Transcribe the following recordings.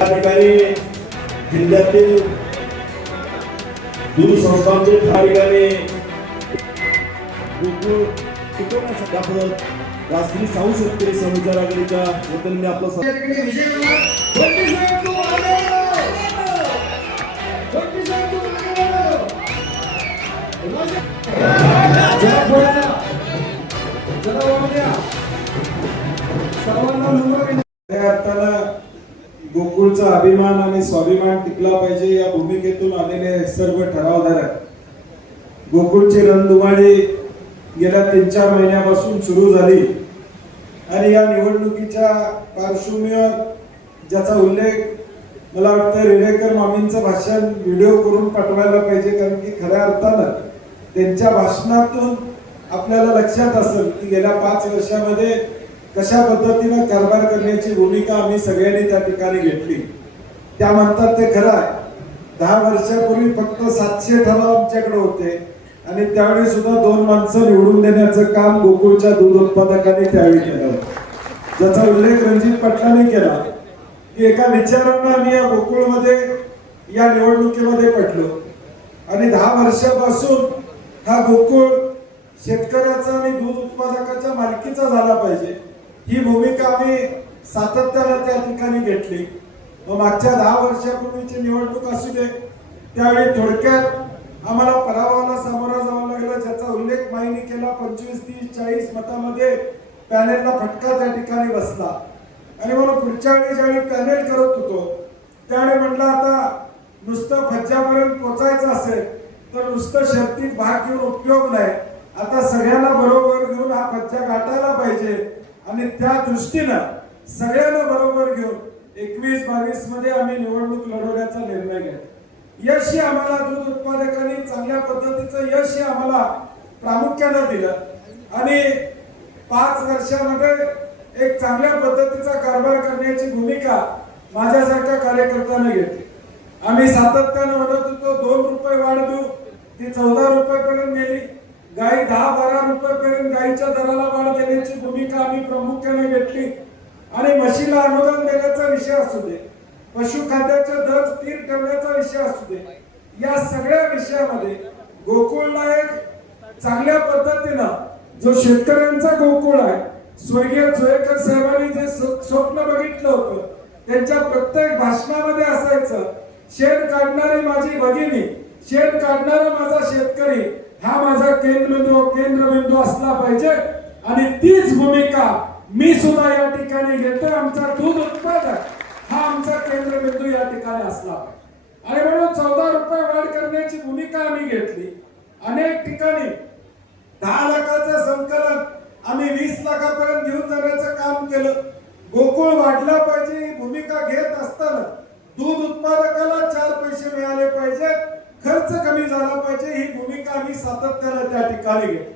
ठिकाणी जिल्ह्यातील दूध संस्थांचे ठिकाणी राष्ट्रीय शाहू शेतकरी संविचार आघाडीच्या वतीने आपलं गोकुळचा अभिमान आणि स्वाभिमान टिकला पाहिजे या भूमिकेतून आलेले सर्व ठरावधारक गोकुळची रणधुमाळी गेल्या 3-4 महिन्यापासून सुरू झाली आणि या निवडणुकीच्या पार्श्वभूमीवर ज्याचा उल्लेख मला वाटतं रेडेकर मामींचं भाषण व्हिडिओ करून पाठवायला पाहिजे, कारण की खऱ्या अर्थानं त्यांच्या भाषणातून आपल्याला लक्षात असेल की गेल्या 5 वर्षामध्ये कशा पद्धतीने कारभार करण्याची भूमिका आम्ही सगळ्यांनी त्या ठिकाणी घेतली. त्या म्हणतात ते खरं आहे. 10 वर्षापूर्वी फक्त 700 ठराव आमच्याकडे होते आणि त्यावेळी सुद्धा 2 माणसं निवडून देण्याचं काम गोकुळच्या दूध उत्पादकांनी त्यावेळी केलं होतं, ज्याचा उल्लेख रणजित पाटलांनी केला की एका विचारानं आम्ही या गोकुळमध्ये या निवडणुकीमध्ये पडलो आणि 10 वर्षापासून हा गोकुळ शेतकऱ्याचा आणि दूध उत्पादकाच्या मालकीचा झाला पाहिजे ही भूमिका आम्ही सातत्यानं त्या ठिकाणी घेतली. मागच्या 10 वर्षापूर्वीची निवडणूक असू दे त्यावेळी थोडक्यात आम्हाला पराभवाला सामोरा जावं लागलं, ज्याचा उल्लेख माईने केला. 25-30-40 मतामध्ये पॅनेलला फटका त्या ठिकाणी बसला आणि मला पुढच्या वेळी ज्यावेळी पॅनेल करत होतो त्यावेळी म्हटलं आता नुसतं फज्जापर्यंत पोचायचं असेल तर नुसतं शर्तीत भाग घेऊन उपयोग नाही, आता सगळ्यांना बरोबर घेऊन हा फज्जा गाठायला पाहिजे आणि त्या दृष्टीनं सगळ्यांना बरोबर घेऊन 21-22 मध्ये आम्ही निवडणूक लढवण्याचा निर्णय घेतला. यश आम्हाला दूध उत्पादकांनी चांगल्या पद्धतीचं यश आम्हाला प्रामुख्याने दिलं आणि 5 वर्षामध्ये एक चांगल्या पद्धतीचा कारभार करण्याची भूमिका माझ्यासारख्या कार्यकर्त्यांनी घेतली. आम्ही सातत्याने म्हणत होतो 2 रुपये वाढ देऊ, ती 14 रुपयापर्यंत गेली. गाई 10-12 रुपयापर्यंत गाईच्या दराला वाढ देण्याची भूमिका आम्ही प्रामुख्याने घेतली आणि म्हशीला अनुदान देण्याचा विषय असू दे, पशुखाद्याचे दर स्थिर ठेवण्याचा विषय असू दे, या सगळ्या विषयामध्ये गोकुळला एक चांगल्या पद्धतीनं जो शेतकऱ्यांचा गोकुळ आहे, स्वर्गीय जोयकर साहेबांनी जे स्वप्न बघितलं होतं त्यांच्या प्रत्येक भाषणामध्ये असायचं, शेण काढणारी माझी भगिनी, शेण काढणारा माझा शेतकरी हा माझा केंद्रबिंदू असला पाहिजे आणि तीच भूमिका मी सुद्धा या ठिकाणी घेतोय. आमचा दूध उत्पादक हा आमचा केंद्रबिंदू या ठिकाणी असला पाहिजे आणि म्हणून 14 रुपये वाढ करण्याची भूमिका आम्ही घेतली. अनेक ठिकाणी 10 लाखाचं संकलन आम्ही 20 लाखापर्यंत घेऊन जाण्याचं काम केलं. गोकुळ वाढला पाहिजे ही भूमिका घेत असताना दूध उत्पादकाला 4 पैसे मिळाले पाहिजेत, खर्च कमी झाला पाहिजे ही भूमिका आम्ही सातत्याने त्या ठिकाणी घेतो.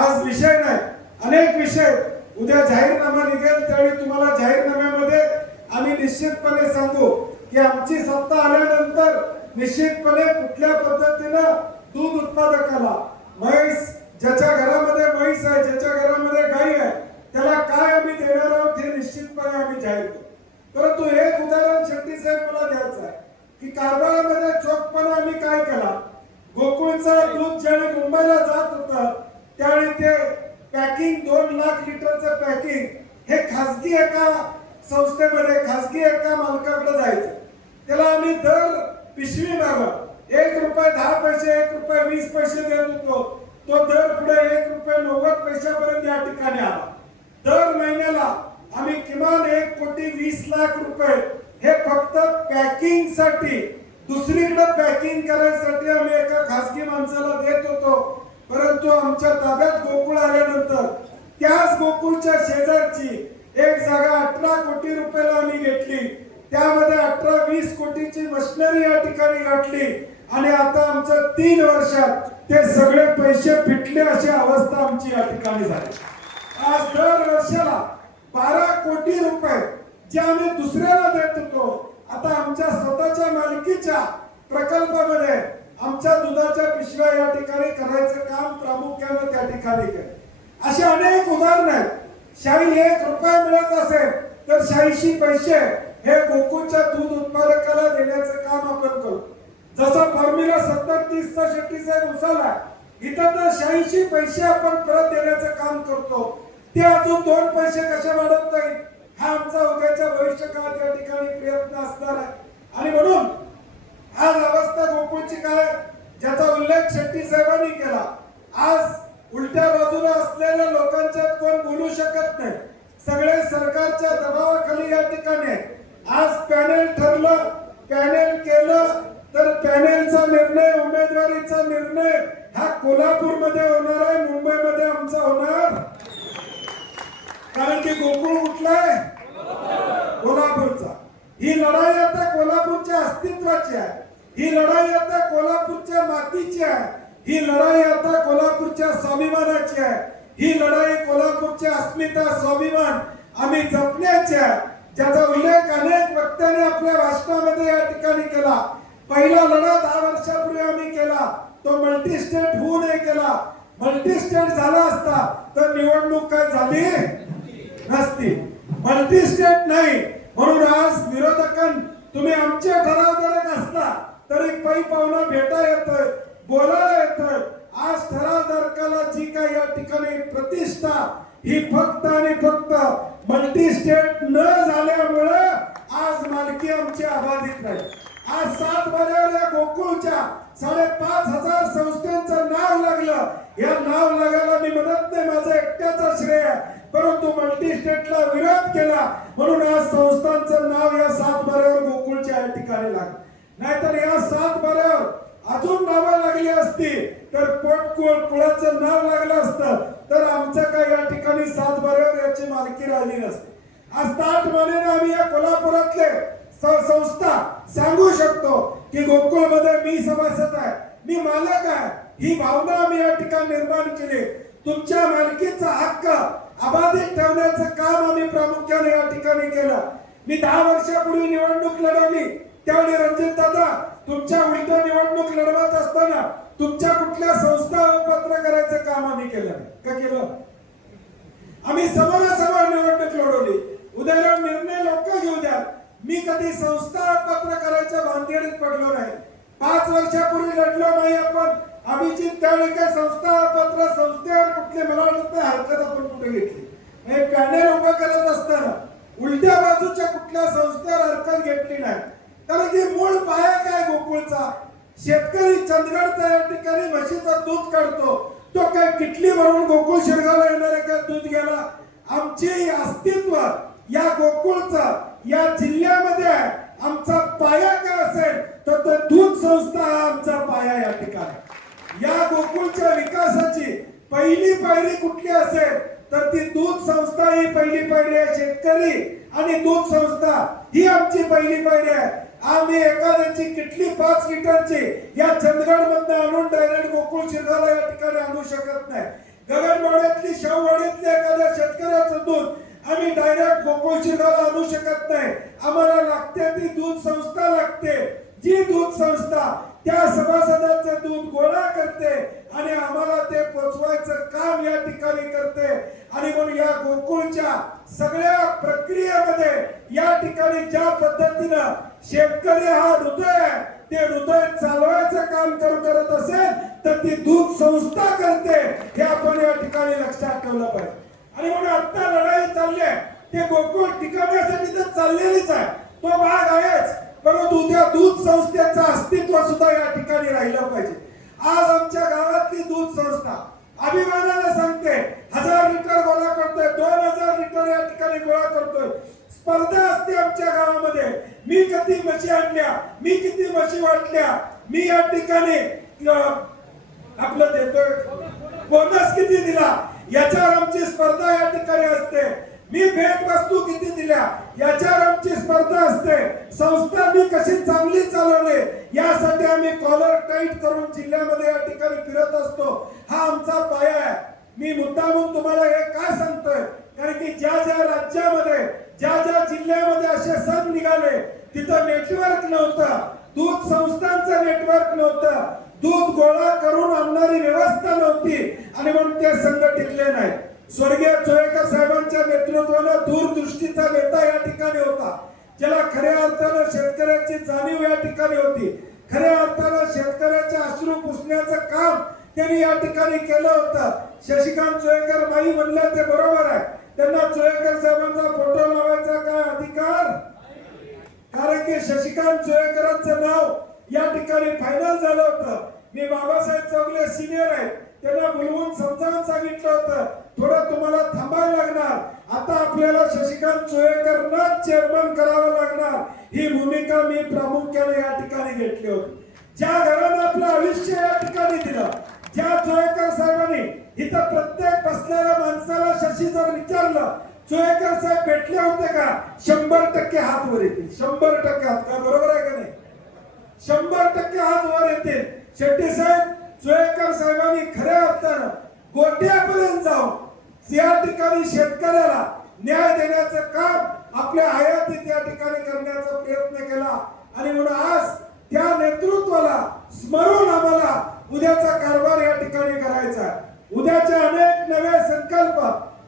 आज विषय नाही, अनेक विषय. उद्या जाहीरनामा निघेल त्यावेळी तुम्हाला जाहीरनाम्यामध्ये आम्ही निश्चितपणे सांगू की आमची सत्ता आल्यानंतर निश्चितपणे कुठल्या पद्धतीनं दूध उत्पादकाला म्हैस, ज्याच्या घरामध्ये म्हैस आहे, ज्याच्या घरामध्ये गाई आहे, त्याला काय आम्ही देणार आहोत हे निश्चितपणे आम्ही जाहीर करू. परंतु एक उदाहरण शेट्टी साहेब मला द्यायचं आहे की कारभारामध्ये चोखपणा आम्ही काय केला. गोकुळचं दूध ज्यावेळी मुंबईला जात होतं त्यावेळी ते पॅकिंग 2 लाख लिटरचं पॅकिंग हे खासगी एका संस्थेमध्ये खासगी एका मालकाकडे जायचं. त्याला आम्ही दर पिशवी मागं 1 रुपये 10 पैसे 1 रुपये 20 पैसे देत होतो. तो दर पुढे 1 रुपये 90 पैशापर्यंत या ठिकाणी आला. दर महिन्याला आम्ही किमान 1,20,00,000 रुपये हे फक्त पॅकिंग साठी, दुसरीकडे पॅकिंग करायसाठी आम्ही एका खासगी माणसाला देत होतो. परंतु आमच्या ताब्यात गोकुळ आल्यानंतर त्याच गोकुळच्या शेजारची एक जागा 18 कोटी रुपयाला आम्ही घेतली. त्यामध्ये 18-20 कोटीची मशिनरी या ठिकाणी घातली आणि आता आमच्या 3 वर्षात ते सगळे पैसे फिटले अशी अवस्था आमची या ठिकाणी झाली. आज दर वर्षाला 12 कोटी रुपये जे आम्ही दुसऱ्याला देत होतो आता आमच्या स्वतःच्या मालकीच्या प्रकल्पामध्ये आमच्या दुधाच्या पिशव्या या ठिकाणी करायचं काम प्रामुख्याने त्या ठिकाणी केलं. अशी अनेक उदाहरणं आहेत ₹1 मिळत असेल तर 86 पैसे हे गोकुळच्या दूध उत्पादकाला देण्याचं काम आपण करू. जसा फॉर्म्युला 70-30 चा शेट्टी साहेब उचलला, इथं तर 86 पैसे आपण परत देण्याचं काम करतो. ते अजून 2 पैसे कसे वाढत नाही हा आमचा उद्याच्या भविष्यकाळात या ठिकाणी प्रयत्न असणार आहे. आणि म्हणून आज अवस्था गोकुळची काय ज्याचा उल्लेख शेट्टी साहेबांनी केला, आज उलट्या बाजूला असलेल्या लोकांच्यात कोण बोलू शकत नाही. सगळे सरकारच्या दबावाखाली या ठिकाणी आज पॅनेल ठरलं, पॅनेल केलं तर पॅनेलचा निर्णय, उमेदवारीचा निर्णय हा कोल्हापूरमध्ये होणार आहे, मुंबईमध्ये आमचा होणार. कारण की गोकुळ कुठलाय? कोल्हापूरचा. ही लढाई आता कोल्हापूरच्या अस्तित्वाची आहे, ही लढाई आता कोल्हापूरच्या मातीची आहे, ही लढाई आता कोल्हापूरच्या स्वाभिमानाची आहे, ही लढाई कोल्हापूरची अस्मिता, स्वाभिमान आम्ही जपण्याची आहे. ज्याचा उल्लेख अनेक वक्त्यांनी आपल्या भाषणामध्ये या ठिकाणी केला. पहिला लढा 10 वर्षापूर्वी आम्ही केला, तो मल्टी स्टेट होऊ नये केला. मल्टी स्टेट झाला असता तर निवडणूक काय झाली नसती. मल्टी स्टेट नाही म्हणून आज विरोधकां तुम्ही आमचे ठरावधारक असता तरी पै पाहुणा भेटा येतोय, बोलायला येतोय. आज ठरावधारकाला जी काही या ठिकाणी प्रतिष्ठा ही फक्त आणि फक्त मल्टी स्टेट न झाल्यामुळे आज मालकी आमची अबाधित नाही. आज 7 बाऱ्यावर या गोकुळच्या 5,500 संस्थांचं नाव लागलं. या नाव लागायला मी म्हणत नाही माझं एकट्याचा श्रेय आहे, परंतु मल्टी स्टेटला विरोध केला म्हणून आज संस्थांचं नाव या 7 बाऱ्यावर गोकुळच्या या ठिकाणी लागलं. नाहीतर या 7 बाऱ्यावर अजून नावं लागली असती तर कुळाचं नाव लागलं असतं तर आमचं काय या ठिकाणी 7 बाऱ्यावर याची मालकी राहिली नसते. आज 8 महिन्याने आम्ही या कोल्हापुरातले संस्था सांगू शकतो की गोकुळमध्ये मी सभासद आहे, मी मालक आहे. ही भावना आम्ही या ठिकाणी निर्माण केली. तुमच्या मालकीचा हक्क अबाधित ठेवण्याचं काम आम्ही प्रामुख्याने या ठिकाणी केलं. मी 10 वर्षापूर्वी निवडणूक लढवली, त्यावेळी रणजित दादा तुमच्या उलट निवडणूक लढवत असताना तुमच्या कुठल्या संस्था पत्र करायचं काम आम्ही केलं का? केलं. आम्ही समोरासमोर निवडणूक लढवली. उद्या निर्णय लोक घेऊ द्या, मी कधी संस्था पत्र करायच्या भानगडीत पडलो नाही. 5 वर्षापूर्वी लढलो नाही आपण. अभिजित त्यावेळी काय संस्था पत्र संस्थेवर कुठले मला वाटत नाही हरकत आपण कुठे घेतली. हे पॅनेल उभं करत असताना उलट्या बाजूच्या कुठल्या संस्थेवर हरकत घेतली नाही. कारण की मूळ पाया काय गोकुळचा? शेतकरी चंदगडचा या ठिकाणी म्हशीचं दूध काढतो, तो काय किटली भरून गोकुळ शिरगावला येणारे काय दूध गेला? आमचे अस्तित्व या गोकुळचा या जिल्ह्यामध्ये आहे. आमचा पाया काय असेल तर दूध संस्था हा आमचा पाया या ठिकाणी. या गोकुळच्या विकासाची पहिली पायरी कुठली असेल तर ती दूध संस्था ही पहिली पायरी आहे. शेतकरी आणि दूध संस्था ही आमची पहिली पायरी आहे. आम्ही एखाद्याची किटली 5 लिटरची या चंदगड मधून आणून डायरेक्ट गोकुळ शिरगावला या ठिकाणी आणू शकत नाही. गगनबावड्यातली शाहूवाडीतल्या एखाद्या शेतकऱ्याचं दूध आम्ही डायरेक्ट गोकुळ शिरगावला आणू शकत नाही. आम्हाला लागते ती दूध संस्था लागते, जी दूध संस्था त्या सभासदाचं दूध गोळा करते आणि आम्हाला ते पोचवायचं काम या ठिकाणी करते. आणि म्हणून या गोकुळच्या सगळ्या प्रक्रियेमध्ये या ठिकाणी ज्या पद्धतीनं शेतकरी हा हृदय आहे, ते हृदय चालवायचं काम करत असेल तर ती दूध संस्था करते, हे आपण या ठिकाणी लक्षात ठेवलं पाहिजे. आणि म्हणून आता लढाई चालली आहे ते गोकुळ टिकवण्यासाठी तर चाललेलीच आहे, तो भाग आहेच, परंतु उद्या दूध संस्थेचं अस्तित्व सुद्धा या ठिकाणी राहिलं पाहिजे. आज आमच्या गावातली दूध संस्था अभिमानाने सांगते 1000 लिटर गोळा करतोय, 2000 लिटर या ठिकाणी गोळा करतोय. स्पर्धा असते आमच्या गावामध्ये, मी किती म्हशी आणल्या, मी किती म्हशी वाटल्या, मी या ठिकाणी आपलं देतोय बोनस किती दिला, याच्यावर आमची स्पर्धा या ठिकाणी असते. मी भेट वस्तू किती दिल्या याच्यावर आमची स्पर्धा असते. संस्था मी कशी चांगली चालवली यासाठी आम्ही कॉलर टाईट करून जिल्ह्यामध्ये या ठिकाणी फिरत असतो. हा आमचा पाया आहे. मी मुद्दामून तुम्हाला हे काय सांगतोय कारण की ज्या ज्या राज्यामध्ये ज्या ज्या जिल्ह्यामध्ये असे सण निघाले तिथं नेटवर्क नव्हतं, दूध संस्थांचं नेटवर्क नव्हतं, दूध गोळा करून आणणारी व्यवस्था नव्हती आणि म्हणून ते संघ टिकले नाही. स्वर्गीय चोयकर साहेबांच्या नेतृत्वाने दूरदृष्टीचा नेता या ठिकाणी होता, ज्याला खऱ्या अर्थानं शेतकऱ्याची जाणीव या ठिकाणी होती. खऱ्या अर्थानं शेतकऱ्याचे अश्रू पुसण्याचं काम त्यांनी या ठिकाणी केलं होतं. शशिकांत चोयकर माई म्हणलं ते बरोबर आहे, त्यांना चोयकर साहेबांचा फोटो लावायचा काय अधिकार? कारण की शशिकांत चोयकरांचं नाव या ठिकाणी फायनल झालं होतं. मी बाबासाहेब चौगले सिनियर आहेत, त्यांना बोलवून समजावून सांगितलं होतं थोडं तुम्हाला थांबायला लागणार, आता आपल्याला शशिकांत चोयकरना चेअरमन करावं लागणार. ही भूमिका मी प्रामुख्याने या ठिकाणी घेतली होती. ज्या घरानं आपलं आयुष्य या ठिकाणी दिलं, ज्या चोयकर साहेबांनी इथं प्रत्येक बसलेल्या माणसाला शशी जर विचारलं चोयकर साहेब भेटले होते का, 100% हात वर येतील. 100% हात का बरोबर आहे का नाही? 100% हात वर येतील. शेट्टी साहेब चोयकर साहेबांनी खऱ्या अर्थानं गोट्यापर्यंत जाऊन या ठिकाणी शेतकऱ्याला न्याय देण्याचं काम आपल्या हयातीत या ठिकाणी करण्याचा प्रयत्न केला. आणि म्हणून आज त्या नेतृत्वाला स्मरून आम्हाला उद्याचा कारभार या ठिकाणी करायचा. उद्याचे अनेक नवे संकल्प,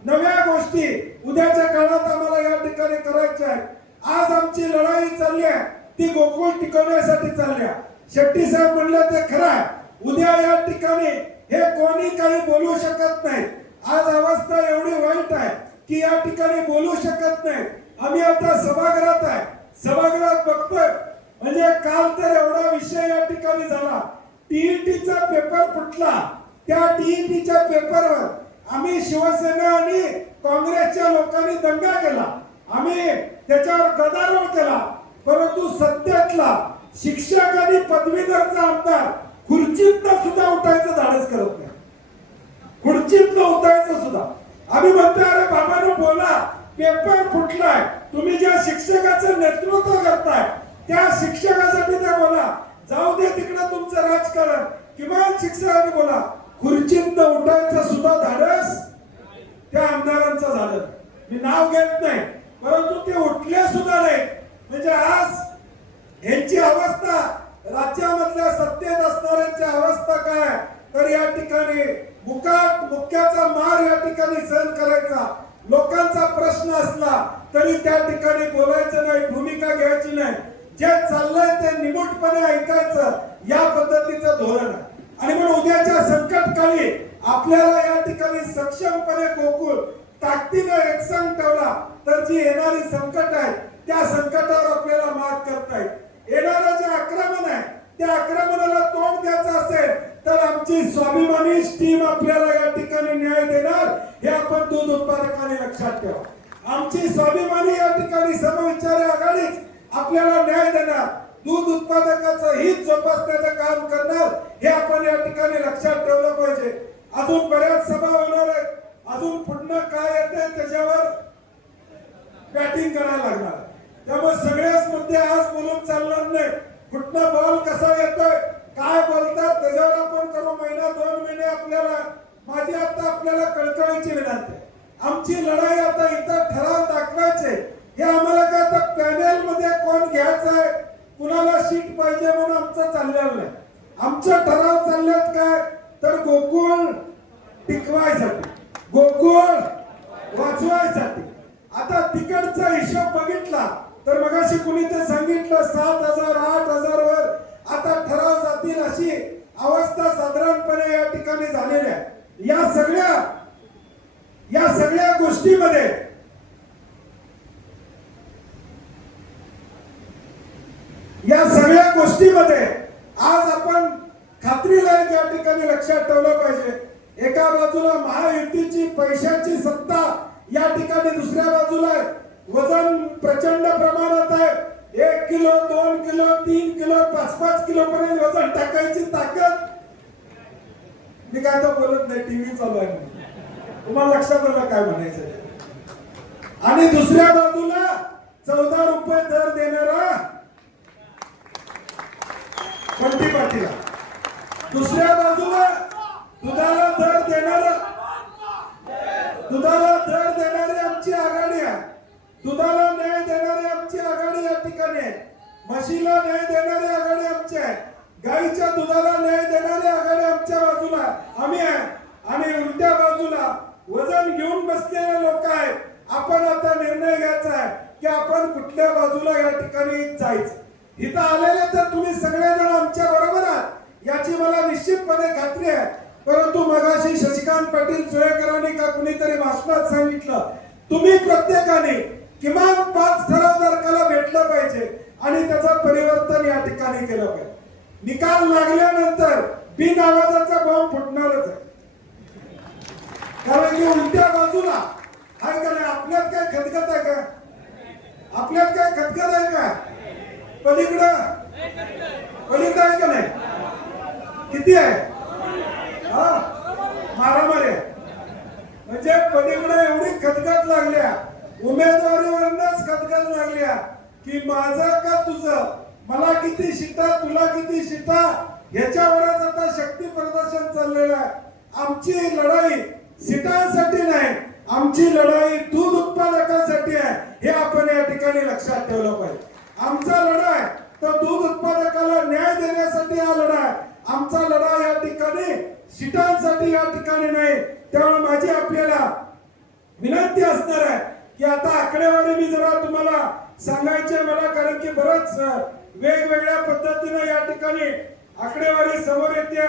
नव्या गोष्टी उद्याच्या काळात आम्हाला या ठिकाणी करायच्या आहेत. आज आमची लढाई चालली आहे ती गोकुळ टिकवण्यासाठी चालली आहे. शेट्टी साहेब म्हणलं ते खरं आहे. उद्या या ठिकाणी हे कोणी काही बोलू शकत नाही. आज अवस्था एवढी वाईट आहे की या ठिकाणी बोलू शकत नाही. आम्ही आता सभागृहात आहे, सभागृहात बघतोय म्हणजे काल तर एवढा विषय या ठिकाणी झाला, टीईटीचा पेपर फुटला. त्या टीईटीच्या पेपरवर आम्ही शिवसेना आणि काँग्रेसच्या लोकांनी दंगा केला, आम्ही त्याच्यावर गदारोळ केला. परंतु सत्यातला शिक्षक आणि पदवीधरचा आमदार खुर्चीतनं सुद्धा उठायचं धाडस करत नाही. खुर्चीतनं उठायचं सुद्धा आम्ही म्हणतो अरे बाबांनो बोला, पेपर फुटलाय, तुम्ही ज्या शिक्षकाचं नेतृत्व करताय त्या शिक्षकासाठी ते बोला. जाऊ दे तिकडे तुमचं राजकारण, किमान शिक्षकांनी बोला. खुर्चीतनं उठायचं सुद्धा धाडस त्या आमदारांचं झालं. मी नाव घेत नाही, परंतु ते उठले सुद्धा नाही. म्हणजे आज यांची अवस्था, राज्यामधल्या सत्तेत असणाऱ्यांची अवस्था काय, तर या ठिकाणी मुक्याचा मार या ठिकाणी सहन करायचा. लोकांचा प्रश्न असला तरी त्या ठिकाणी बोलायचं नाही, भूमिका घ्यायची नाही. जे चाललंय ते निमूटपणे ऐकायचं, या पद्धतीचं धोरण आहे. आणि म्हणून उद्याच्या संकटकाळी आपल्याला या ठिकाणी सक्षमपणे गोकुळ ताकदीने एकसंघ ठेवला तर जी येणारी संकट आहे त्या संकटावर आपल्याला मात करता येईल. येणारं जे आक्रमण आहे त्या आक्रमणाला तोंड द्यायचं असेल तर आमची स्वाभिमानी टीम आपल्याला या ठिकाणी न्याय देणार, हे आपण दूध उत्पादकांनी लक्षात ठेवा. आमची स्वाभिमानी या ठिकाणी समविचारी आघाडीच आपल्याला न्याय देणार, दूध उत्पादकाचं हित जोपासण्याचं काम करणार, हे आपण या ठिकाणी लक्षात ठेवलं पाहिजे. अजून बऱ्याच सभा होणार आहेत, अजून पुढनं काय येते त्याच्यावर बॅटिंग करायला लागणार. त्यामुळे सगळेच मुद्दे आज बोलून चालणार नाही. कुठनं बॉल कसा येतोय, काय बोलतात त्याच्यावर आपण करू. महिना 2 महिने आपल्याला, माझी आता आपल्याला कळकळीची विनंती, आमची लढाई आता इथं ठराव दाखवायचे. हे आम्हाला काय आता पॅनेल मध्ये कोण घ्यायचं आहे, कुणाला सीट पाहिजे म्हणून आमचं चाललेलं नाही. आमचं ठराव चालल्यात काय तर गोकुळ टिकवायसाठी, गोकुळ वाचवायसाठी. आता तिकडचा हिशोब बघितला तर मगाशी कुणी ते सांगितलं 7,000 8,000 वर आता ठराव जातील अशी अवस्था साधारणपणे या ठिकाणी झालेली आहे. या सगळ्या गोष्टीमध्ये आज आपण खात्रीला या ठिकाणी लक्षात ठेवलं पाहिजे. एका बाजूला महायुतीची पैशाची सत्ता या ठिकाणी, दुसऱ्या बाजूला वजन प्रचंड प्रमाणात आहे. 1 किलो 2 किलो 3 किलो 5-5 किलो पर्यंत वजन टाकायची ताकद. मी काय तो बोलत नाही, टीव्ही चालू आहे, तुम्हाला लक्षात आलं काय म्हणायचं. आणि दुसऱ्या बाजूला 14 रुपये दर देणारा बंटी पाटील, दुसऱ्या बाजूला दुधाला दर देणारी आमची आघाडी आहे. दुधाला न्याय देणारी आमची आघाडी या ठिकाणी आहे. म्हशीला न्याय देणारी आघाडी आमची आहे. गाईच्या दुधाला न्याय देणारी आघाडी आमच्या बाजूला आम्ही आहे. आणि उलट्या बाजूला वजन घेऊन बसलेले लोक आहेत. आपण आता निर्णय घ्यायचा आहे की आपण कुठल्या बाजूला या ठिकाणी जायचं. इथं आलेले तर तुम्ही सगळेजण आमच्या बरोबर आहात याची मला निश्चितपणे खात्री आहे. परंतु मगाशी शशिकांत पाटील सोयकरांनी का कुणीतरी भाषणात सांगितलं, तुम्ही प्रत्येकाने किमान 5 ठरावधारकाला भेटलं पाहिजे आणि त्याचं परिवर्तन या ठिकाणी केलं पाहिजे. निकाल लागल्यानंतर बिन आवाजाचा बॉम्ब फुटणारच आहे. कारण की उलट्या बाजूला आहे का नाही, आपल्यात काय खतखत आहे का? आपल्यात काय खतखत आहे का? पलीकडं आहे का नाही? किती आहे? हा, मारामारी आहे. म्हणजे पलीकडे एवढी खतखत लागल्या, उमेदवारीवरच खतखत लागल्या की माझं का तुझं, मला किती शिटा तुला किती शिटा, ह्याच्यावरच आता शक्ती प्रदर्शन चाललेलं आहे. आमची लढाई सीटांसाठी नाही, आमची लढाई दूध उत्पादकांसाठी आहे. हे आपण या ठिकाणी लक्षात ठेवलं पाहिजे. आमचा लढा आहे तर दूध उत्पादकाला न्याय देण्यासाठी हा लढा आहे. आमचा लढा या ठिकाणी सीटांसाठी या ठिकाणी नाही. त्यामुळे माझी आपल्याला विनंती असणार आहे की आता आकडेवारी मी जरा तुम्हाला सांगायचे मला, कारण की बरंच वेगवेगळ्या पद्धतीने या ठिकाणी आकडेवारी समोर येते.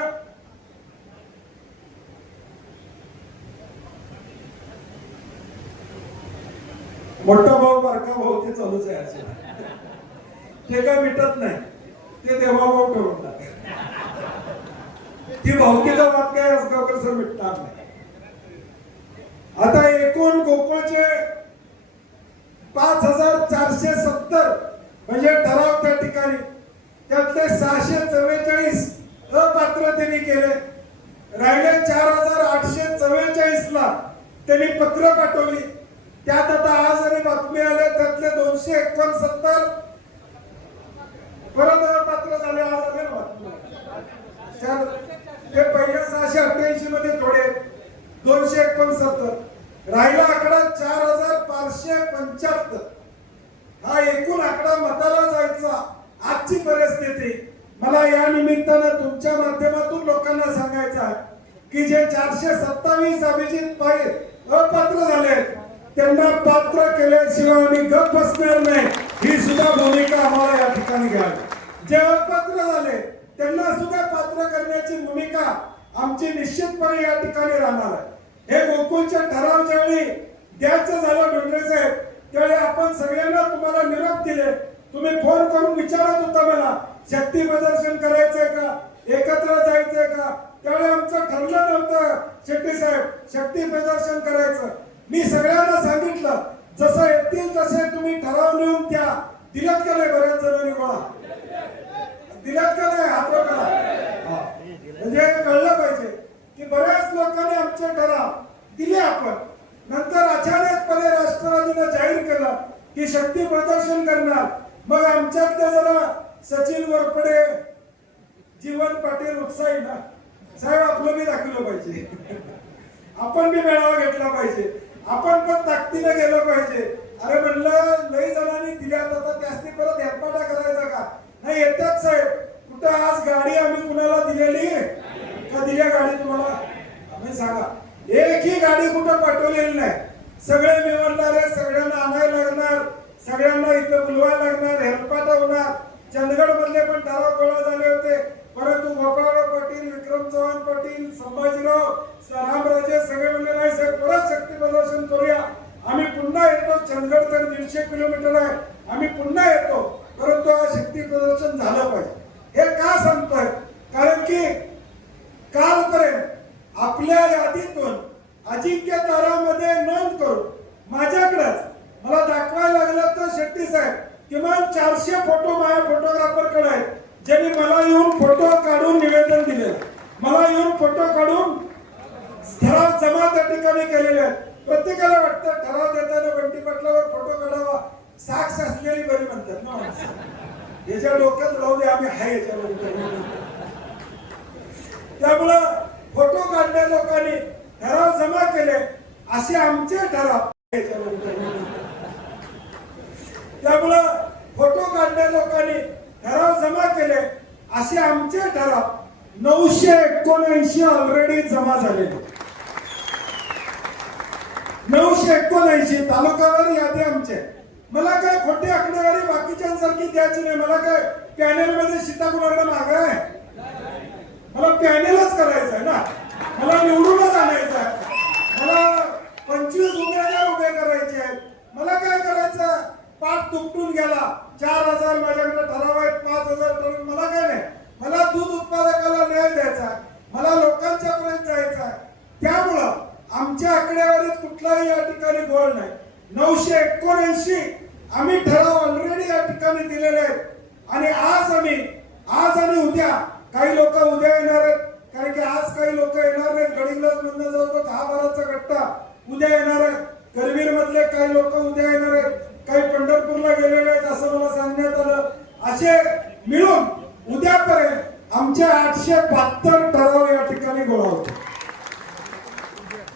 मोठा भाऊ बारका भाऊ ते चालूच आहे. ते काय मिटत नाही, ते देवाभाऊ ठरवतात. ती भाऊकीचा वाद काय असगावकर सर मिटणार नाही. आता एकूण गोकुळचे 5470 म्हणजे ठराव त्या ठिकाणी, त्यातले 644 अपात्रतेने केले. राहिले 4844 ला त्यांनी पत्र पाठवली. त्यात आता आज आणि बातमी आल्या त्यातले 269 परत अपात्र झाले. आज आले ना बातमी, ते पहिल्या 688 मध्ये थोडे 269, राहिला आकडा 4575. हा एकूण आकडा मताला जायचा. आजची परिस्थिती मला या निमित्तानं तुमच्या माध्यमातून लोकांना सांगायचं आहे की जे 427 अभिजित पाय अपात्र झाले त्यांना पात्र केल्याशिवाय आम्ही गप्प बसणार नाही. ही सुद्धा भूमिका आम्हाला या ठिकाणी घ्यावी. जे अपात्र झाले त्यांना सुद्धा पात्र करण्याची भूमिका आमची निश्चितपणे या ठिकाणी राहणार आहे. हे गोकुळचे ठराव ज्यावेळी द्यायचं झालं डोंगरे साहेब, त्यावेळी आपण सगळ्यांना तुम्हाला निरोप दिले. तुम्ही फोन करून विचारत होता मला शक्ती प्रदर्शन करायचंय का, एकत्र जायचंय का. त्यावेळी आमचं ठरलं नव्हतं शेट्टी साहेब शक्ती प्रदर्शन करायचं. मी सगळ्यांना सांगितलं जसं येतील तसे तुम्ही ठराव नेऊन द्या. दिलात का नाही? बऱ्याच जणांनी गोळा दिलात का नाही? हात करा. म्हणजे कळलं पाहिजे की बऱ्याच लोकांनी आमचे ठराव दिले. आपण नंतर अचानकपणे राष्ट्रवादीने जाहीर केलं की शक्ती प्रदर्शन करणार. मग आमच्यातले जरा सचिन वरपडे, जीवन पाटील उत्साही ना साहेब, आपलं बी दाखवलं पाहिजे. आपण बी मेळावा घेतला पाहिजे. आपण पण ताकदीने गेलं पाहिजे. अरे म्हणलं लई जणांनी दिल्या आता त्यासनी परत हेरपाटा करायचा का नाही? येतात साहेब. कुठं आज गाडी आम्ही कुणाला दिलेली का? दिल्या गाडी तुम्हाला आम्ही सांगा. एकही गाडी कुठं पाठवलेली नाही. सगळे मिळवणारे, सगळ्यांना आणायला लागणार, सगळ्यांना इथं बोलवायला लागणार, हेरपाटा होणार. चंदगड मधले पण ठराव गोळा झाले होते, परंतु गोपाळराव पाटील, विक्रम चव्हाण पाटील, संभाजीराव, रामराजे सगळे म्हणले नाही साहेब परत शक्ती प्रदर्शन करूया. आम्ही पुन्हा येतो. चंदगड तर 150 किलोमीटर आहे. आम्ही पुन्हा येतो, परंतु हा शक्ती प्रदर्शन झालं पाहिजे. हे का सांगतोय? कारण की कालपर्यंत आपल्या यादीतून अजिंक्य तारामध्ये नोंद करून माझ्याकडेच मला दाखवायला लागलं तर शेट्टी साहेब किमान 400 फोटो माझ्या फोटोग्राफरकडे आहेत, ज्यांनी मला येऊन फोटो काढून निवेदन दिले. मला येऊन फोटो काढून ठराव जमा त्या ठिकाणी केलेले आहेत. प्रत्येकाला वाटतं ठराव देताना बंटी पाटलावर फोटो काढावा, साक्ष असलेली बरी म्हणतात ना माणसं. याच्या डोक्यात राहू दे, आम्ही हाय याच्यावर. त्यामुळं फोटो काढण्या लोकांनी ठराव जमा केले असे आमचे ठराव. त्यामुळं फोटो काढण्या लोकांनी ठराव जमा केले असे आमचे ठराव 979 ऑलरेडी जमा झाले. 979 तालुकावार यादी आमचे. मला काय खोटी आकडेवारी बाकीच्यांसारखी द्यायची नाही. मला काय पॅनेल मध्ये सीताकुमारला माग आहे. मला पॅनेलच करायचं आहे ना. मला निवडूनच आणायचं आहे. मला 25 उमेदवार उभे करायचे आहेत. मला काय करायचं, पाठ तुटून गेला. 4000 माझ्याकडे ठराव आहेत, 5000 ठराव. मला काय नाही. मला दूध उत्पादकाला न्याय द्यायचा, मला लोकांच्या पर्यंत जायचं आहे. त्यामुळं आमच्या आकडेवारीत कुठलाही या ठिकाणी गोळ नाही. 979 आम्ही ठराव ऑलरेडी या ठिकाणी दिलेले आहेत. आणि आज आणि उद्या काही लोक उद्या येणार आहेत, कारण की आज काही लोक येणार आहेत. गडिंग्लज मधनं जवळजवळ 10-12चा गट्टा उद्या येणार आहे. करवीर मधले काही लोक उद्या येणार आहेत, काही पंढरपूरला गेलेले आहेत असं मला सांगण्यात आलं. असे मिळून उद्यापर्यंत आमचे 872 ठराव या ठिकाणी गोळा होते.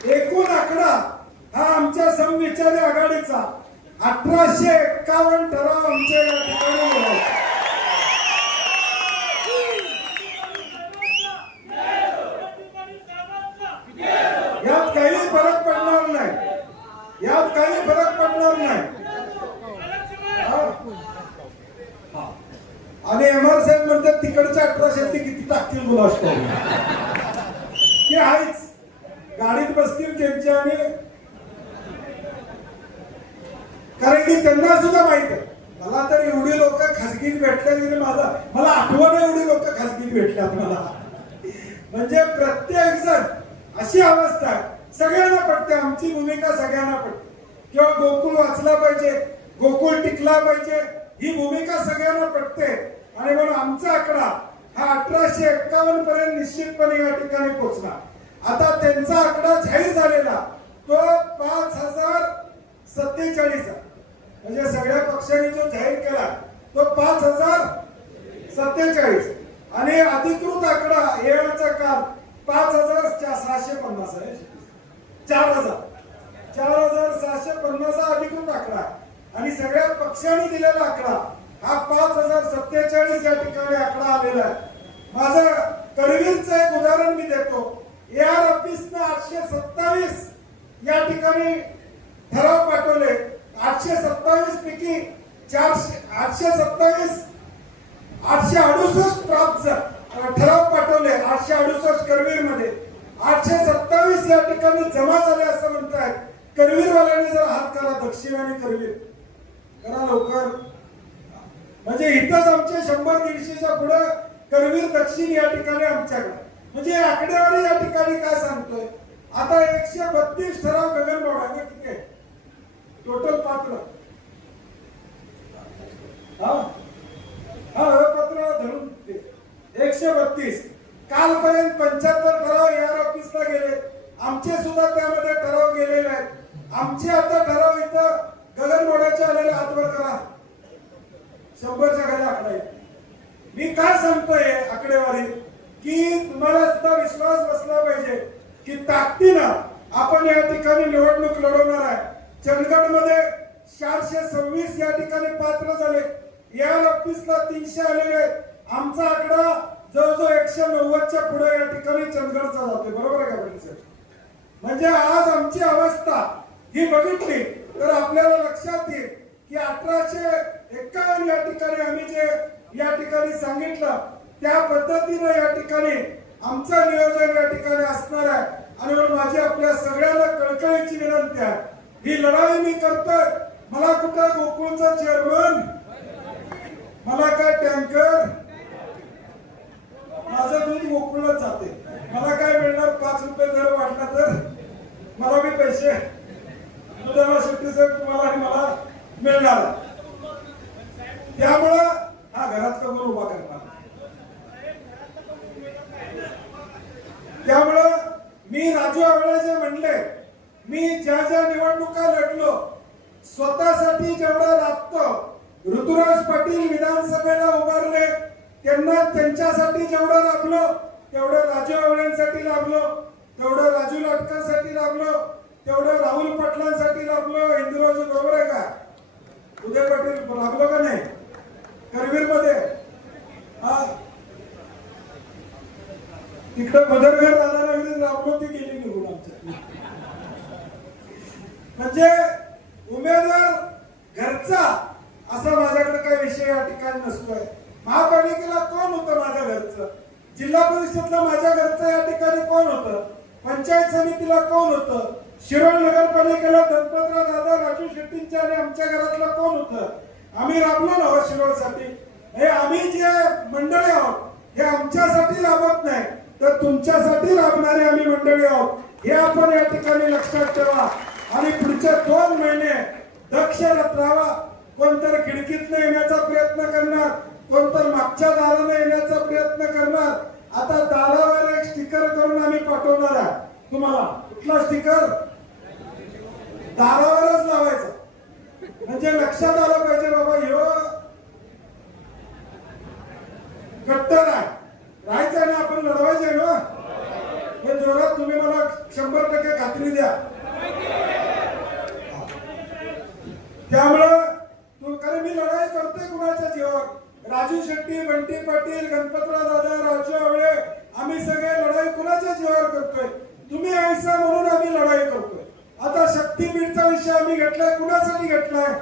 एकूण आकडा हा आमच्या समविचारी आघाडीचा 1851 ठराव आमच्या या ठिकाणी गोळा होते. यात काही फरक पडणार नाही. यात काही फरक पडणार नाही. आणि एमआर साहेब म्हणतात तिकडच्या 1800 किती टाकतील मुलास ते आहेच. गाडीत बसतील त्यांच्या आणि कारण की त्यांना सुद्धा माहित आहे. मला तर एवढी लोक खासगीत भेटले, मला आठवण एवढी लोक खासगीत भेटल्यात मला. म्हणजे प्रत्येक जण अशी अवस्था आहे, सगळ्यांना पडते. आमची भूमिका सगळ्यांना पडते. किंवा गोकुळ वाचला पाहिजे, गोकुळ टिकला पाहिजे, ही भूमिका सगळ्यांना पडते. आणि म्हणून आमचा आकडा हा 1851 पर्यंत निश्चितपणे या ठिकाणी पोहोचला. आता त्यांचा आकडा जाहीर झालेला तो 5047 म्हणजे सगळ्या पक्षांनी जो जाहीर केला तो 5047 आणि अधिकृत आकडा येण्याचा काल 5650 आहे. 4650 हा अधिकृत आकडा आणि सगळ्या पक्षांनी दिलेला आकडा हा 5047 या ठिकाणी आकडा आलेला आहे. माझं करवीरचं एक उदाहरण मी देतो. एआर ऑफिसनं 827 या ठिकाणी ठराव पाठवले. 827 पैकी 868 प्राप्त ठराव पाठवले. 868 करवीर मध्ये 827 या ठिकाणी जमा झाले असं म्हणतायत. करवीरवाल्यांनी जर हात करा, दक्षिण आणि करवीर करा लवकर. म्हणजे इथंच आमचे 100-150च्या पुढे करवीर दक्षिण या ठिकाणी आमच्याकडे. म्हणजे आकडेवारी या ठिकाणी काय सांगतोय, आता 132 ठराव गगनबावडा आहे. किती आहे टोटल पात्र? पत्र धरून 132. कालपर्यंत 75 ठराव एआर ऑफिसला गेले. आमचे सुद्धा त्यामध्ये ठराव गेलेले आहेत. आमचे आता ठराव इथं गगनबावड्याचे आलेले हातवर करा. 100च्या खाली आकडा आहे. मी काय सांगतोय आकडेवारी की तुम्हाला सुद्धा विश्वास बसला पाहिजे की ताकदीनं आपण या ठिकाणी निवडणूक लढवणार आहे. चंदगडमध्ये 426 या ठिकाणी पात्र झाले. एआर ऑफिसला 300 आलेले. आमचा आकडा जवळजवळ 190च्या पुढे या ठिकाणी चंदगडचा जातोय. बरोबर आहे का साहेब? म्हणजे आज आमची अवस्था ही बघितली तर आपल्याला लक्षात येईल की 1851 या ठिकाणी आम्ही जे या ठिकाणी सांगितलं त्या पद्धतीने या ठिकाणी आमचं नियोजन या ठिकाणी असणार आहे. आणि म्हणून माझी आपल्या सगळ्यांना कळकळीची विनंती आहे, ही लढाई मी करतोय. मला कुठं गोकुळचा चेअरमन, मला काय टँकर, माझं दूध गोकुळला जाते. मला काय मिळणार? 5 रुपये दर वाढला तर मला बी पैसे दुधाला शेट्टी साहेब तुम्हाला आणि मला मिळणार. त्यामुळं हा घरात कमर उभा करणार. त्यामुळं मी राजू आवळेचे म्हणले, मी ज्या ज्या निवडणुका लढलो स्वतःसाठी जेवढा राबतो, ऋतुराज पाटील विधानसभेला उभारले त्यांना त्यांच्यासाठी जेवढं राबलो तेवढं राजू आवळेंसाठी राबलो, तेवढं राजू लाटकांसाठी राबलो, तेवढं राहुल पाटलांसाठी राबलो. इंदिराजी बरोबर आहे का? उदय पाटील राबलो का नाही करवीर मध्ये? तिकडे बदरघर दादा राबलो, ती गेली निघून आमच्या. म्हणजे उमेदवार घरचा असा माझ्याकडे काही विषय या ठिकाणी नसतोय. महापालिकेला कोण होतं माझ्या घरचं, जिल्हा परिषदला माझ्या घरचं या ठिकाणी कोण होतं, पंचायत समितीला कोण होतं, शिरोळ नगरपालिकेला गणपतराव दादा राजू शेट्टींच्या आणि आमच्या घरातला कोण होतं. आम्ही राबलो ना शिरोळसाठी. हे आम्ही जे मंडळी आहोत हे आमच्यासाठी राबत नाही तर तुमच्यासाठी राबणारे आम्ही मंडळी आहोत हे आपण या ठिकाणी लक्षात ठेवा. आणि पुढचे 2 महिने दक्ष राहावा. कोणतर खिडकीतनं येण्याचा प्रयत्न करणार, कोणतर मागच्या दाराने येण्याचा प्रयत्न करणार. आता दारावर एक स्टिकर करून आम्ही पाठवणार आहे तुम्हाला. कुठला स्टिकर? दारावरच लावायचा, म्हणजे लक्षात आलं पाहिजे बाबा ह्यो कट्टर आहे. राहायचं ना, आपण लढवायचे ना. हे जोरात तुम्ही मला 100% खात्री द्या. त्यामुळं कारण मी लढाई करतोय कुणाच्या जीवावर. राजू शेट्टी, बंटी पाटील, गणपतराव दादा, राजू आवळे आम्ही सगळे लढाई कुणाच्या जीवावर करतोय. तुम्ही ऐसा म्हणून आम्ही लढाई करतोय. आता शक्तीपीठचा विषय आम्ही घेतलाय, कुणासाठी घेतलाय?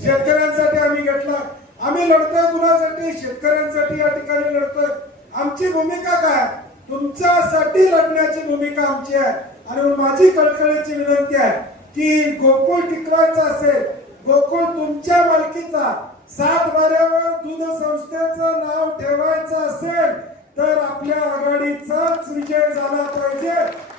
शेतकऱ्यांसाठी आम्ही घेतलाय. आम्ही लढतोय कुणासाठी? शेतकऱ्यांसाठी या ठिकाणी लढतोय. आमची भूमिका काय? तुमच्यासाठी लढण्याची भूमिका आमची आहे. आणि माझी कळकळीची विनंती आहे की गोकुळ टिकवायचा असेल, गोकुळ तुमच्या मालकीचा, 7 वाऱ्यावर दूध संस्थेचं नाव ठेवायचं असेल तर आपल्या आघाडीचाच विजय झाला पाहिजे.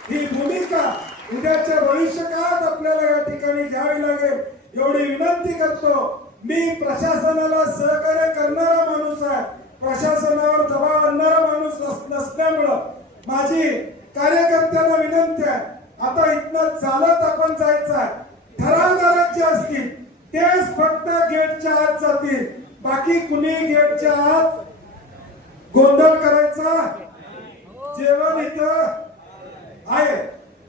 ही भूमिका उद्याच्या भविष्यकाळात आपल्याला या ठिकाणी घ्यावी लागेल एवढी विनंती करतो. मी प्रशासनाला सहकार्य करणारा माणूस आहे. प्रशासनावर दबाव आणणारा माणूस नसल्यामुळं माझी कार्यकर्त्यांना विनंती आहे. आता इथनं चालत आपण जायचं आहे. ठरावदारक जे असतील तेच फक्त गेटच्या आत जातील. बाकी कुणी गेटच्या आत गोंधळ करायचा. जेवण इथं आहे,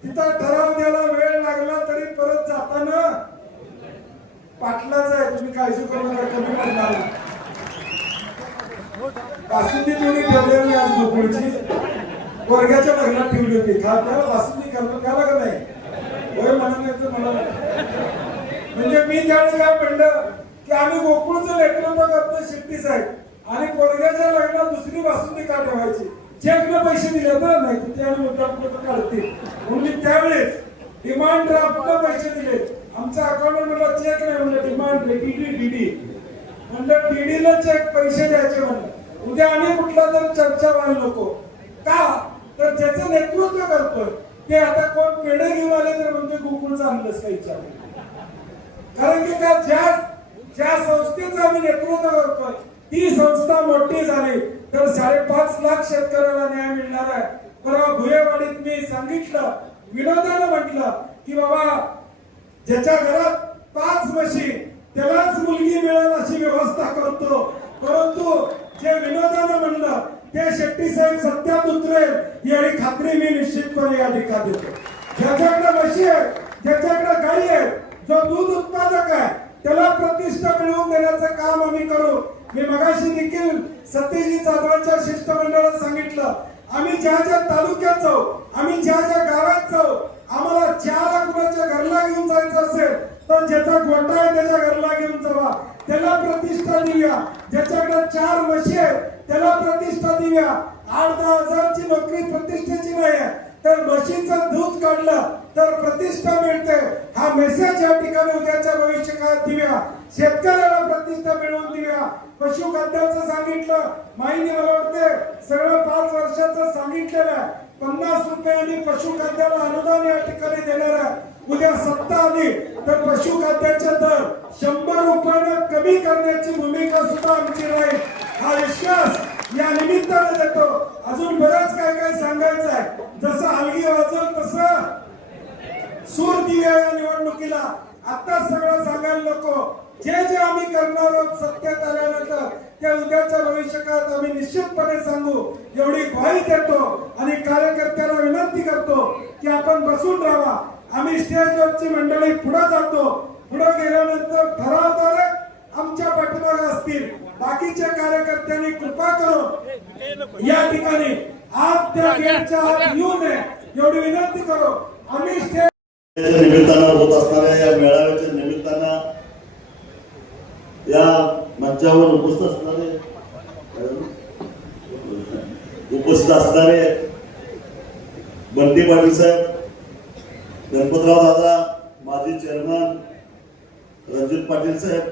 तिथं ठराव द्यायला वेळ लागला तरी परत जाताना पाटलाच आहे. तुम्ही काळजी करू नका, कमी पडणार. बासुंदी तुम्ही ठेवलेली आज गोकुळची वर्गाच्या लग्नात ठेवली होती. त्याला बासुंदी करणं त्याला का नाही होय म्हणून मला. म्हणजे मी त्यावेळी काय म्हणलं की आम्ही गोकुळचं नेतृत्व करतो शेट्टी साहेब आणि पोरग्याच्या लग्नात दुसरी बासुंदी का ठेवायची? चेकनं पैसे दिले तर नाही ते आणि मुद्दाम काढतील म्हणून मी त्यावेळेस डिमांड ड्राफ्टनं पैसे दिले. आमच्या अकाउंट म्हणलं चेक नाही, म्हणलं डिमांड डीडी म्हणलं डीडीला चेक पैसे द्यायचे म्हणलं. उद्या आणि कुठला तर चर्चा व्हायला नको का? तर ज्याचं नेतृत्व करतोय ते आता कोण पेढे घेऊन आले तर म्हणजे गोकुळचं आणलंच काही विचार. कारण की त्या ज्या संस्थेचं आम्ही नेतृत्व करतोय ती संस्था मोठी झाली तर 5.5 लाख शेतकऱ्याला न्याय मिळणार आहे. परवा भुयेवाडीत मी सांगितलं, विनोदानं म्हटलं की बाबा ज्याच्या घरात 5 म्हशी त्यालाच मुलगी मिळेल अशी व्यवस्था करतो. परंतु जे विनोदानं म्हणलं ते शेट्टी साहेब सत्यात उतरेल याची खात्री मी निश्चितपणे या ठिकाणी देतो. ज्याच्याकडे म्हशी आहे, ज्याच्याकडे गाई आहे, जो दूध उत्पादक आहे त्याला प्रतिष्ठा मिळवून देण्याचं काम आम्ही करू. मी मगाशी देखील सत्यजी जाधवांच्या शिष्टमंडळात सांगितलं, आम्ही ज्या ज्या तालुक्यात जाऊ, आम्ही ज्या ज्या गावात जाऊ, आम्हाला 4 कुणाच्या घरला घेऊन जायचं असेल तर ज्याचा गोठा आहे त्याच्या घरला घेऊन जावा, त्याला प्रतिष्ठा देऊया. ज्याच्याकडे 4 म्हशी आहेत त्याला प्रतिष्ठा देऊया. 8-10 हजारची नोकरी प्रतिष्ठेची नाही आहे तर म्हशीचं दूध काढलं तर प्रतिष्ठा मिळते. हा मेसेज या ठिकाणी उद्याच्या भविष्यकाळात देऊया. शेतकऱ्याला प्रतिष्ठा मिळवून देऊया. पशुखाद्याचं सांगितलं, माहिती मला वाटते सगळं 5 वर्षाचं सांगितलेलं आहे. 50 रुपयांनी पशुखाद्याला अनुदान या ठिकाणी देणार आहे. उद्या सत्ता आली तर पशुखाद्याचे दर 100 रुपयानं कमी करण्याची भूमिका सुद्धा आमची राहील. हा विश्वास या निमित्ताने देतो. अजून बरंच काय काय सांगायचं आहे. जसं हलगी वाजल तसं सूर दिव्या या निवडणुकीला. आता सगळं सांगायला नको. जे जे आम्ही करणार आहोत सत्यात आल्यानंतर ते उद्याच्या भविष्यकाळात आम्ही निश्चितपणे सांगू एवढी ग्वाही देतो. आणि कार्यकर्त्यांना विनंती करतो की आपण बसून राहा. आम्ही स्टेजवरची मंडळी पुढे जातो. पुढे गेल्यानंतर ठरावदारक आमच्या पाठीमागे असतील. बाकीच्या कार्यकर्त्यांनी कृपा करून या ठिकाणी आत त्या गेटच्या आत येऊ नये एवढी विनंती करू. आम्ही निमित्तानं होत असणाऱ्या या मेळाव्याच्या निमित्तानं या मंचावर उपस्थित असणारे बंटी पाटील साहेब, गणपतराव दादा, माजी चेअरमन रणजित पाटील साहेब,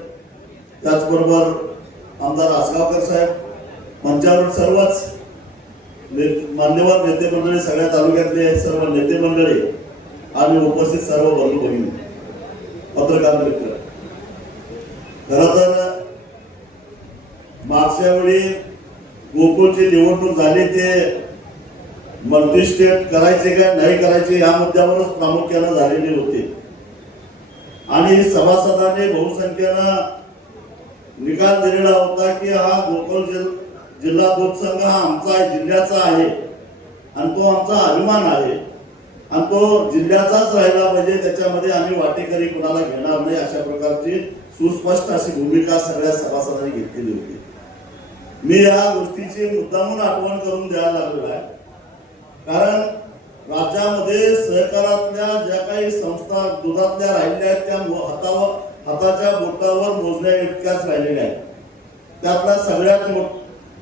त्याचबरोबर आमदार आसगावकर साहेब, मंचावर सर्वच मान्यवर नेते मंडळी, सगळ्या तालुक्यातले सर्व नेते मंडळी आणि उपस्थित सर्व बंधू भगिनी, पत्रकार मित्र, खरं तर मागच्या वेळी गोकुळची निवडणूक झाली ते मल्टी स्टेट करायचे का नाही करायचे या मुद्द्यावरच प्रामुख्याने झालेली होती आणि सभासदांनी बहुसंख्येनं निकाल दिलेला होता की हा गोकुळ जिल्हा दूध संघ हा आमचा जिल्ह्याचा आहे आणि तो आमचा अभिमान आहे आणि तो जिल्ह्याचाच राहिला पाहिजे, त्याच्यामध्ये आम्ही वाटेकरी कोणाला घेणार नाही अशा प्रकारची सुस्पष्ट अशी भूमिका सगळ्या सभासदांनी घेतलेली होती. मी या गोष्टीची मुद्दामून आठवण करून द्यायला लागलो आहे, कारण राज्यामध्ये सहकारातल्या ज्या काही संस्था दुधातल्या राहिलेल्या आहेत त्या हाताच्या बोटावर मोजण्या इतक्याच राहिलेल्या आहेत. त्यातला सगळ्यात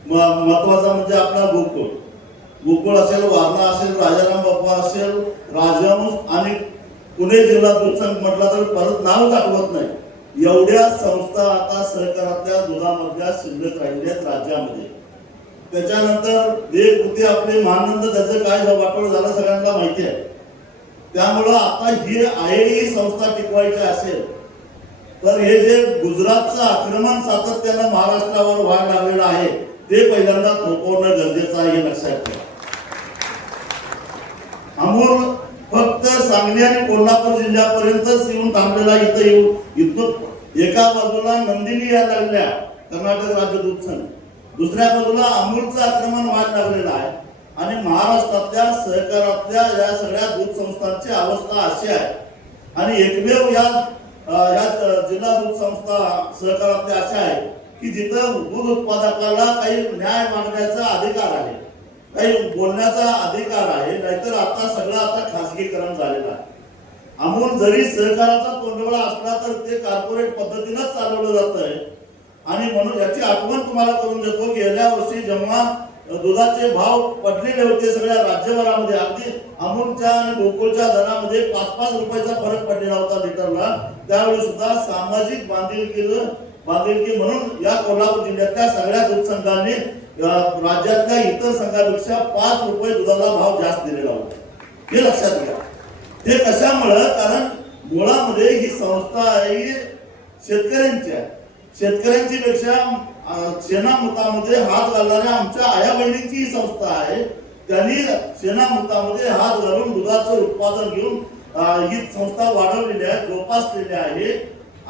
महत्वाचा म्हणजे आपला गोकुळ असेल, वारणा असेल, राजाराम बाप्पा असेल, राजहंस आणि पुणे जिल्हा दूध संघ म्हटला तर परत नावच आठवत नाही. एवढ्या संस्था आता सहकारातल्या दुधामधल्या शिल्लक राहिल्यात राज्यामध्ये. त्याच्यानंतर एक होती आपली महानंद, त्याचं काय वाटोळ झालं सगळ्यांना माहिती आहे. त्यामुळं आता ही ही संस्था टिकवायची असेल तर हे जे गुजरातचं आक्रमण सातत्यानं महाराष्ट्रावर व्हायला लागलेलं आहे ते पहिल्यांदा थोपवणं गरजेचं आहे, हे लक्षात ठेवा. अमूल फक्त सांगली आणि कोल्हापूर जिल्ह्यापर्यंतच येऊन थांबलेला इथं एका बाजूला नंदिनी या लागल्या कर्नाटक राज्य दूध संघ, दुसऱ्या बाजूला अमूलचं आक्रमण व्हायला लागलेलं आहे आणि महाराष्ट्रातल्या सहकारातल्या या सगळ्या दूध संस्थांची अवस्था अशी आहे आणि एकमेव या जिल्हा दूध संस्था सहकारातल्या अशा आहे की जिथं दूध उत्पादकाला काही न्याय मागण्याचा अधिकार आहे, काही बोलण्याचा अधिकार आहे, नाहीतर आता सगळं खासगीकरण झालेलं आहे. अमूल जरी सहकाराचा तोंडवळा असला तर ते कॉर्पोरेट पद्धतीनंच चालवलं जात आहे आणि म्हणून याची आठवण तुम्हाला करून देतो. गेल्या वर्षी जेव्हा दुधाचे भाव पडलेले होते सगळ्या राज्यभरामध्ये, अगदी अमूलच्या आणि गोकुळच्या दरामध्ये 5-5 रुपयाचा फरक पडलेला होता लिटरला, त्यावेळी सुद्धा सामाजिक बांधिलकी म्हणून या कोल्हापूर जिल्ह्यातल्या सगळ्या दूध संघांनी राज्यातल्या इतर संघापेक्षा 5 रुपये दुधाला भाव जास्त दिलेला होता. हे लक्षात घ्या. हे कशामुळं? कारण मुळामध्ये ही संस्था आहे शेतकऱ्यांची पेक्षा शेणामुतामध्ये हात घालणाऱ्या आमच्या आया बहिणींची ही संस्था आहे. त्यांनी शेणामुतामध्ये हात घालून दुधाचं उत्पादन घेऊन ही संस्था वाढवलेली आहे, जोपासलेली आहे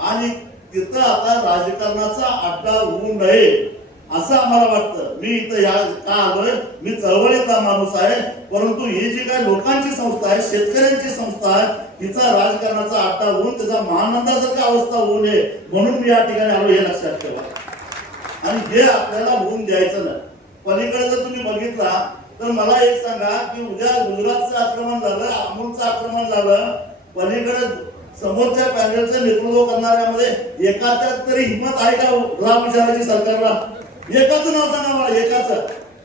आणि तिथं आता राजकारणाचा अड्डा होऊ नये असं आम्हाला वाटतं. मी इथं का आलोय? मी चळवळीतला माणूस आहे, परंतु ही जी काही लोकांची संस्था आहे, शेतकऱ्यांची संस्था आहे, तिचा राजकारणाचा अड्डा होऊन त्याचा महानंदासारखी अवस्था होऊ नये म्हणून मी या ठिकाणी आलो, हे लक्षात ठेवा. आणि हे आपल्याला होऊन द्यायचं नाही. पलीकडे जर तुम्ही बघितला तर मला एक सांगा की उद्या गुजरातचं आक्रमण झालं, अमूलचं आक्रमण झालं, पलीकडे समोरच्या पॅनलचं नेतृत्व करणाऱ्यामध्ये एकाच्या तरी हिंमत आहे का राम विचारायची सरकारला? एकाचं नाव सांगा मला, एकाचं,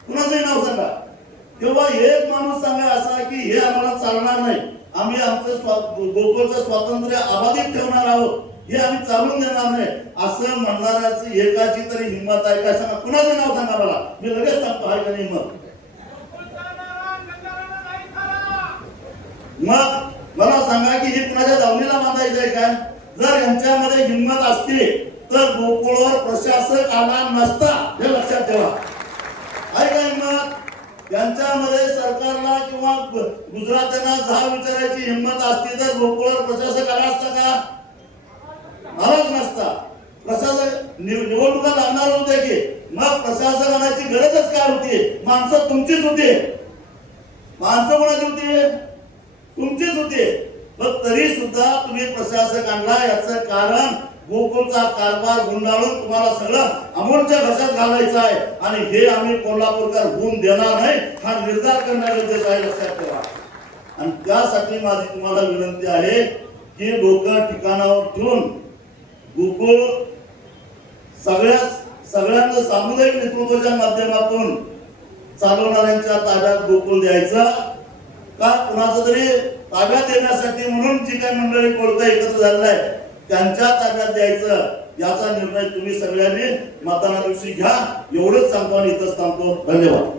कुणाचंही नाव सांगा. किंवा एक माणूस सांगा असा की हे आम्हाला चालणार नाही, आम्ही आमचं गोकुळचं स्वातंत्र्य अबाधित ठेवणार आहोत, हे आम्ही चालून देणार नाही असं म्हणणाऱ्याची एकाची तरी हिंमत आहे का सांगा? कुणाचं नाव सांगा मला, मी लगेच सांगतो आहे का हिंमत. मग मला सांगा की हे कुणाच्या दावणीला बांधायचं आहे काय? जर यांच्यामध्ये हिंमत असते तर गोकुळवर प्रशासक आला नसता, हे लक्षात ठेवा. आहे का हिंमत? यांच्यामध्ये सरकारला किंवा गुजरात्यांना जा विचारायची हिंमत असती तर गोकुळवर प्रशासक आला असता का? आलाच नसता. प्रशासक निवडणुका लागणार होते की मग प्रशासक आणायची गरजच काय होती? माणसं तुमचीच होती. माणसं कोणाची होती? तुमचीच होते. पण तरी सुद्धा तुम्ही प्रशासक आणला, याचं कारण गोकुळचा कारभार गुंडाळून तुम्हाला सगळं अमोलच्या घशात घालायचं आहे आणि हे आम्ही कोल्हापूरकर होऊन देणार नाही, हा निर्धार करण्यात गरजेचं आहे, लक्षात ठेवा. आणि त्यासाठी माझी तुम्हाला विनंती आहे की डोकं ठिकाणावर ठेवून गोकुळ सगळ्यांना सामुदायिक नेतृत्वाच्या माध्यमातून चालवणाऱ्यांच्या ताब्यात गोकुळ द्यायचं का कुणाचं तरी ताब्यात देण्यासाठी म्हणून जी काही मंडळी कोळका एकत्र झालेलं आहे त्यांच्या ताब्यात द्यायचं याचा निर्णय तुम्ही सगळ्यांनी मतदाना दिवशी घ्या एवढंच सांगतो आणि इथंच थांबतो. धन्यवाद.